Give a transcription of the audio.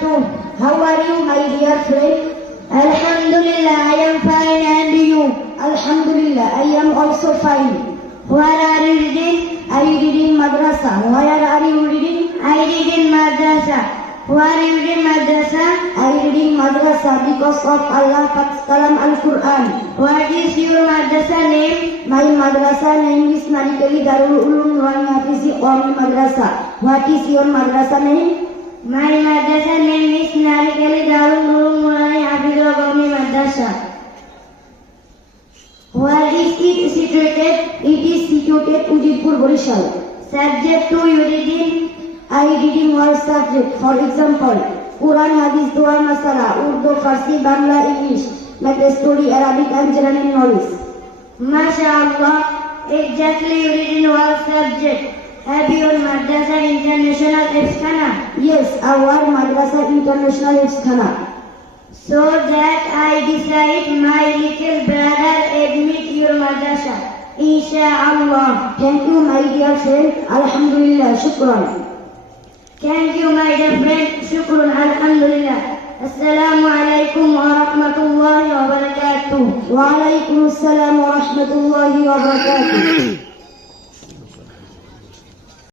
How are you, my dear friend? Alhamdulillah, I am fine, and you? Alhamdulillah, I am also fine. Where are you reading? I read in madrasa. Where are you reading? I read in madrasa. Where you read madrasa? I read in madrasa because of Allah Pak's Kalam Al-Quran. What is your madrasa name? My madrasa name is Nalikali Darul Ulum Nurani Hafizi Qawmi Madrasa. What is your madrasa name? My madrasa name is Nalikali Darul Ulum Nurani Hafizi Qawmi Madrasa. Where is it situated? It is situated Ujipur, Borishal. Subject to you reading? I reading one subject. For example, Quran, Hadith, Dua, Masala, Urdu, Farsi, Bangla, English, like a story, Arabic and general knowledge. MashaAllah, exactly you read in one subject. Have your madrasa international Efkhana? Yes, our Madrasa International Efkhana. So that I decide my little brother admit your madrasa. Insha'Allah. Thank you, my dear friend. Alhamdulillah, shukran. Thank you, my dear friend. Shukran, alhamdulillah. Assalamu alaikum wa rahmatullahi wa barakatuh. Wa alaikum assalam wa rahmatullahi wa barakatuh.